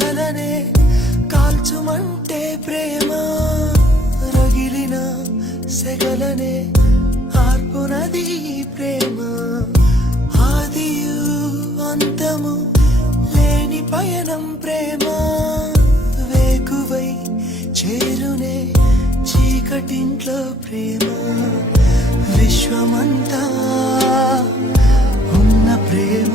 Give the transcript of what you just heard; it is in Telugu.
పొదలనే కాల్చుమంటే ప్రేమ రగిలిన సెగలనే ఆర్పునది ప్రేమ ఆదియు అంతము లేని పయనం ప్రేమ వేకువై చేరునే చీకటింట్లో ప్రేమ విశ్వమంతా ఉన్న ప్రేమ